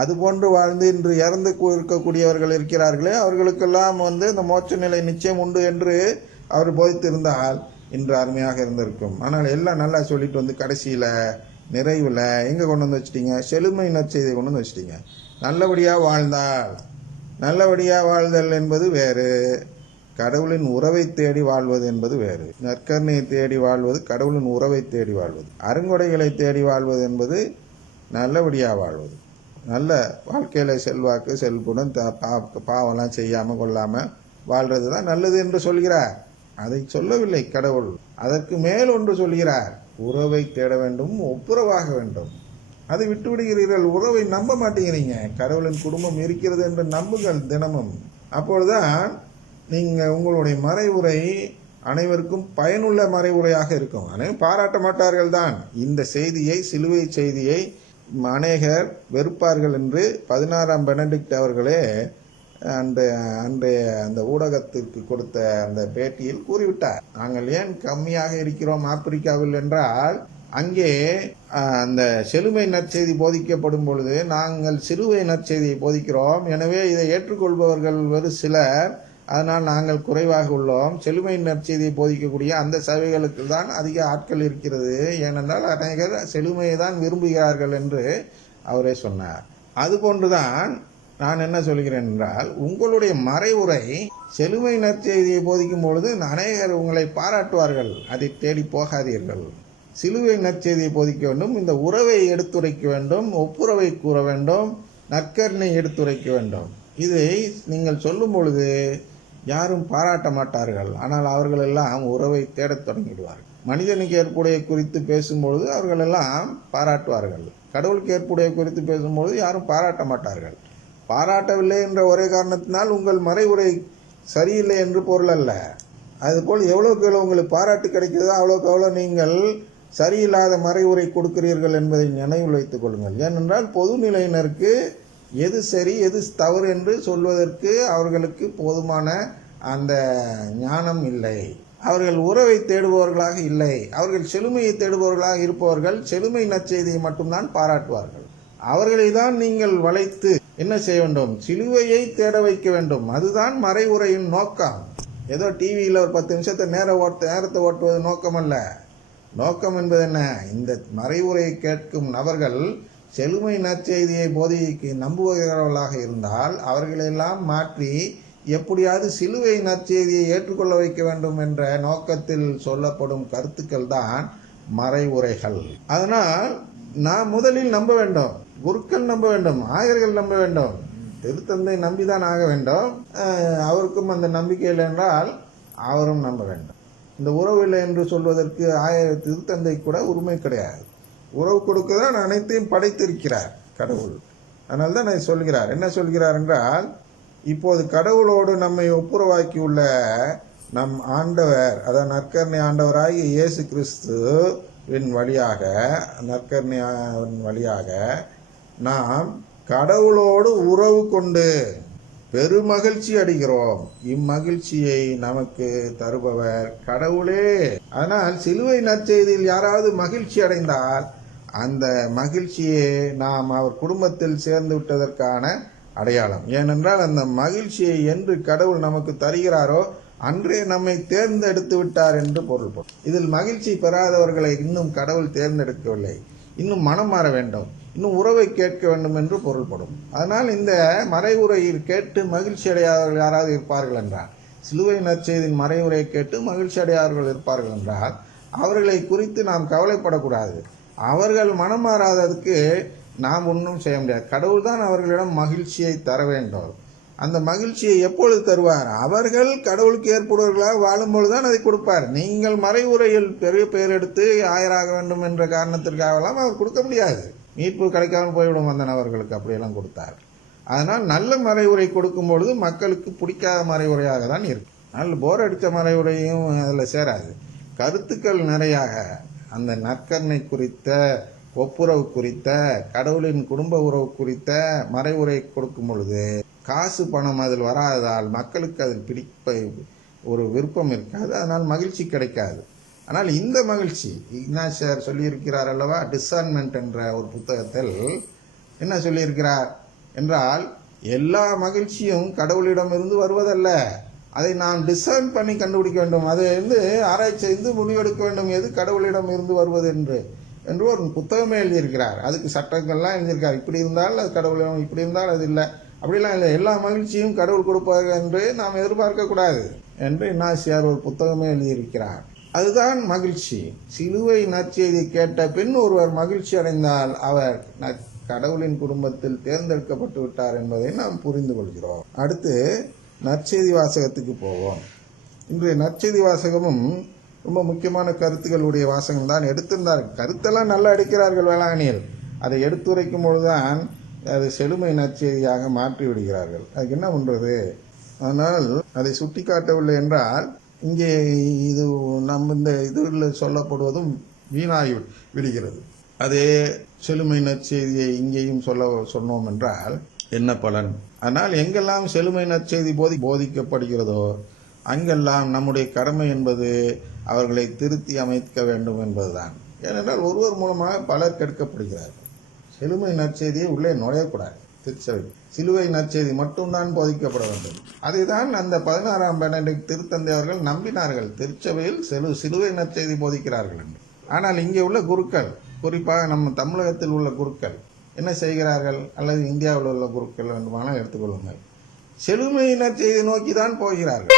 அதுபோன்று வாழ்ந்து இன்று இறந்து இருக்கக்கூடியவர்கள் இருக்கிறார்களே, அவர்களுக்கெல்லாம் இந்த மோட்ச நிலை நிச்சயம் உண்டு என்று அவர் போதித்திருந்தால் இன்று அருமையாக இருந்திருக்கும். ஆனால் எல்லாம் நல்லா சொல்லிட்டு கடைசியில் நிறைவில் எங்கே கொண்டு வந்து வச்சிட்டீங்க? செழுமை நற்செய்தியை கொண்டு வந்து வச்சிட்டீங்க. நல்லபடியாக வாழ்ந்தால், நல்லபடியாக வாழ்தல் என்பது வேறு, கடவுளின் உறவை தேடி வாழ்வது என்பது வேறு. நற்கருணையை தேடி வாழ்வது கடவுளின் உறவை தேடி வாழ்வது, அருங்கொடைகளை தேடி வாழ்வது என்பது நல்லபடியாக வாழ்வது. நல்ல வாழ்க்கையில் செல்வாக்கு செல்புடன் பாவம்லாம் செய்யாமல் கொள்ளாமல் வாழ்றது தான் நல்லது என்று சொல்கிறார். அதை சொல்லவில்லை கடவுள். அதற்கு மேல் ஒன்று சொல்கிறார், உறவை தேட வேண்டும், ஒப்புரவாக வேண்டும். அதை விட்டு விடுகிறீர்கள், உறவை நம்ப மாட்டேங்கிறீங்க. கடவுளின் குடும்பம் இருக்கிறது என்று நம்புங்கள் தினமும். அப்பொழுதுதான் நீங்கள் உங்களுடைய மறைவுரை அனைவருக்கும் பயனுள்ள மறைவுரையாக இருக்கும். அனைவரும் பாராட்ட மாட்டார்கள் தான். இந்த செய்தியை, சிலுவை செய்தியை அநேகர் வெறுப்பார்கள் என்று 16ஆம் பெனடிக்ட் அவர்களே அந்த ஊடகத்திற்கு கொடுத்த அந்த பேட்டியில் கூறிவிட்டார். நாங்கள் ஏன் கம்மியாக இருக்கிறோம் ஆப்பிரிக்காவில் என்றால், அங்கே அந்த செழுமை நற்செய்தி போதிக்கப்படும் பொழுது நாங்கள் சிலுவை நற்செய்தியை போதிக்கிறோம். எனவே இதை ஏற்றுக்கொள்பவர்கள் வெறு சிலர், அதனால் நாங்கள் குறைவாக உள்ளோம். செழுமை நற்செய்தியை போதிக்கக்கூடிய அந்த சபைகளுக்கு தான் அதிக ஆட்கள் இருக்கிறது. ஏனென்றால் அநேகர் செழுமையை தான் விரும்புகிறார்கள் என்று அவரே சொன்னார். அதுபோன்றுதான் நான் என்ன சொல்கிறேன் என்றால், உங்களுடைய மறைவுரை செழுமை நற்செய்தியை போதிக்கும் பொழுது அநேகர் உங்களை பாராட்டுவார்கள். அதை தேடி போகாதீர்கள். சிலுவை நற்செய்தியை போதிக்க வேண்டும், இந்த உறவை எடுத்துரைக்க வேண்டும், ஒப்புரவை கூற வேண்டும், நற்கருணை எடுத்துரைக்க வேண்டும். இதை நீங்கள் சொல்லும் பொழுது யாரும் பாராட்ட மாட்டார்கள். ஆனால் அவர்கள் எல்லாம் உறவை தேடத் தொடங்கிடுவார்கள். மனிதனுக்கு ஏற்புடைய குறித்து பேசும்பொழுது அவர்கள் எல்லாம் பாராட்டுவார்கள். கடவுளுக்கு ஏற்புடைய குறித்து பேசும்பொழுது யாரும் பாராட்ட மாட்டார்கள். பாராட்டவில்லை என்ற ஒரே காரணத்தினால் உங்கள் மறைவுரை சரியில்லை என்று பொருள் அல்ல. அதுபோல் எவ்வளோக்கு எவ்வளோ உங்களுக்கு பாராட்டு கிடைக்கிறதோ அவ்வளோக்கு அவ்வளோ நீங்கள் சரியில்லாத மறைவுரை கொடுக்கிறீர்கள் என்பதை நினைவில் வைத்துக் கொள்ளுங்கள். ஏனென்றால் பொதுநிலையினருக்கு எது சரி எது தவறு என்று சொல்வதற்கு அவர்களுக்கு போதுமான அந்த ஞானம் இல்லை. அவர்கள் உறவை தேடுபவர்களாக இல்லை. அவர்கள் செழுமையை தேடுபவர்களாக இருப்பவர்கள் செழுமை நற்செய்தியை மட்டும்தான் பாராட்டுவார்கள். அவர்களை தான் நீங்கள் வளைத்து என்ன செய்ய வேண்டும்? சிலுவையை தேட வைக்க வேண்டும். அதுதான் மறைவுரையின் நோக்கம். ஏதோ டிவியில் ஒரு 10 நிமிஷத்தை நேரத்தை ஓட்டுவது நோக்கம் அல்ல. நோக்கம் என்பது என்ன? இந்த மறைவுரையை கேட்கும் நபர்கள் செழுமை நற்செய்தியை போதிக்கு நம்புகிறவர்களாக இருந்தால் அவர்களெல்லாம் மாற்றி எப்படியாவது சிலுவை நற்செய்தியை ஏற்றுக்கொள்ள வைக்க வேண்டும் என்ற நோக்கத்தில் சொல்லப்படும் கருத்துக்கள் தான் மறைவுரைகள். அதனால் நாம் முதலில் நம்ப வேண்டும், குருக்கள் நம்ப வேண்டும், ஆயர்கள் நம்ப வேண்டும், திருத்தந்தை நம்பிதான் ஆக வேண்டும். அவருக்கும் அந்த நம்பிக்கை இல்லை என்றால் அவரும் நம்ப வேண்டும். இந்த உறவு இல்லை என்று சொல்வதற்கு திருத்தந்தை கூட உரிமை கிடையாது. உறவு கொடுக்கதான் அனைத்தையும் படைத்திருக்கிறார் கடவுள். அதனால தான் நான் சொல்கிறார். என்ன சொல்கிறார் என்றால், இப்போது கடவுளோடு நம்மை ஒப்புரவாக்கியுள்ள நம் ஆண்டவர், அதாவது நற்கருணை ஆண்டவராகிய இயேசு கிறிஸ்துவின் வழியாக, நற்கருணையின் வழியாக நாம் கடவுளோடு உறவு கொண்டு பெருமகிழ்ச்சி அடைகிறோம். இம்மகிழ்ச்சியை நமக்கு தருபவர் கடவுளே. அதனால் சிலுவை நற்செய்தியில் யாராவது மகிழ்ச்சி அடைந்தால் அந்த மகிழ்ச்சியே நாம் அவர் குடும்பத்தில் சேர்ந்து விட்டதற்கான அடையாளம். ஏனென்றால் அந்த மகிழ்ச்சியை என்று கடவுள் நமக்கு தருகிறாரோ அன்றே நம்மை தேர்ந்தெடுத்து விட்டார் என்று பொருள்படும். இதில் மகிழ்ச்சி பெறாதவர்களை இன்னும் கடவுள் தேர்ந்தெடுக்கவில்லை. இன்னும் மனம் மாற வேண்டும், இன்னும் உறவை கேட்க வேண்டும் என்று பொருள்படும். அதனால் இந்த மறைவுரையில் கேட்டு மகிழ்ச்சி அடையாதவர்கள் யாராவது இருப்பார்கள் என்றால், சிலுவை நற்செய்தியின் மறைவுரையை கேட்டு மகிழ்ச்சி அடையாதவர்கள் இருப்பார்கள் என்றால் அவர்களை குறித்து நாம் கவலைப்படக்கூடாது. அவர்கள் மனம் மாறாததுக்கு நாம் ஒன்றும் செய்ய முடியாது. கடவுள் தான் அவர்களிடம் மகிழ்ச்சியை தர வேண்டும். அந்த மகிழ்ச்சியை எப்பொழுது தருவார்? அவர்கள் கடவுளுக்கு ஏற்படுவர்களாக வாழும்பொழுது தான் அதை கொடுப்பார். நீங்கள் மறைவுரையில் பெரிய பெயர் எடுத்து ஆயராக வேண்டும் என்ற காரணத்திற்காகலாம் அவர் கொடுக்க முடியாது. மீட்பு கிடைக்காமல் போய்விடும் அந்த நபர்களுக்கு. அப்படியெல்லாம் கொடுத்தார். அதனால் நல்ல மறைவுரை கொடுக்கும் பொழுது மக்களுக்கு பிடிக்காத மறைவுரையாக தான் இருக்கும். நல்ல போர் அடித்த மறைவுரையும் அதில் சேராது. கருத்துக்கள் நிறையாக அந்த நற்கருணை குறித்த, ஒப்புரவு குறித்த, கடவுளின் குடும்ப உறவு குறித்த மறைவுரை கொடுக்கும் பொழுது காசு பணம் அதில் வராததால் மக்களுக்கு அதில் ஒரு விருப்பம் இருக்காது. அதனால் மகிழ்ச்சி கிடைக்காது. ஆனால் இந்த மகிழ்ச்சி இக்னாசியார் சொல்லியிருக்கிறார் அல்லவா, டிசான்மெண்ட் என்ற ஒரு புத்தகத்தில் என்ன சொல்லியிருக்கிறார்? என்றால் எல்லா மகிழ்ச்சியும் கடவுளிடமிருந்து வருவதல்ல. அதை நாம் டிசைன் பண்ணி கண்டுபிடிக்க வேண்டும். அதை ஆராய்ச்சி செய்து முடிவெடுக்க வேண்டும், எது கடவுளிடம் இருந்து வருவது என்று ஒரு புத்தகமே எழுதியிருக்கிறார். அதுக்கு சட்டங்கள்லாம் எழுதியிருக்கார். இப்படி இருந்தால் அது கடவுளிடம், இப்படி இருந்தால் அது இல்லை, அப்படிலாம் இல்லை. எல்லா மகிழ்ச்சியும் கடவுள் கொடுப்பார் என்று நாம் எதிர்பார்க்க கூடாது என்று இன்னாசியார் ஒரு புத்தகமே எழுதியிருக்கிறார். அதுதான் மகிழ்ச்சி. சிலுவை நற்செய்தி கேட்ட பின் ஒருவர் மகிழ்ச்சி அடைந்தால் அவர் கடவுளின் குடும்பத்தில் தேர்ந்தெடுக்கப்பட்டு விட்டார் என்பதை நாம் புரிந்து கொள்கிறோம். அடுத்து நற்செய்தி வாசகத்துக்கு போவோம். இன்றைய நற்செய்தி வாசகமும் ரொம்ப முக்கியமான கருத்துக்களுடைய வாசகம் தான் எடுத்திருந்தார்கள். கருத்தெல்லாம் நல்லா எடுக்கிறார்கள் வேளாங்கண்ணியில். அதை எடுத்துரைக்கும் பொழுதுதான் அது செழுமை நற்செய்தியாக மாற்றி விடுகிறார்கள். அதுக்கு என்ன பண்றது? ஆனால் அதை சுட்டி காட்டவில்லை என்றால் இங்கே இது நம்ம இந்த இதில் சொல்லப்படுவதும் வீணாகி விடுகிறது. அதே செழுமை நற்செய்தியை இங்கேயும் சொன்னோம் என்றால் என்ன பலன்? ஆனால் எங்கெல்லாம் செழுமை நற்செய்தி போதிக்கப்படுகிறதோ அங்கெல்லாம் நம்முடைய கடமை என்பது அவர்களை திருத்தி அமைக்க வேண்டும் என்பதுதான். ஏனென்றால் ஒருவர் மூலமாக பலர் கெடுக்கப்படுகிறார்கள். செழுமை நற்செய்தியை உள்ளே நுழையக்கூடாது. திருச்சபை சிலுவை நற்செய்தி மட்டும்தான் போதிக்கப்பட வேண்டும். அதைதான் அந்த 16ஆம் பெனடிக்ட் திருத்தந்தை அவர்கள் நம்பினார்கள். திருச்சபையில் சிலுவை நற்செய்தி போதிக்கிறார்கள் என்று. ஆனால் இங்கே உள்ள குருக்கள், குறிப்பாக நம்ம தமிழகத்தில் உள்ள குருக்கள் என்ன செய்கிறார்கள், அல்லது இந்தியாவில் உள்ள குருக்கள் வேண்டுமானால் எடுத்துக்கொள்ளுங்கள், செழுமை நற்செய்தி நோக்கி தான் போகிறார்கள்.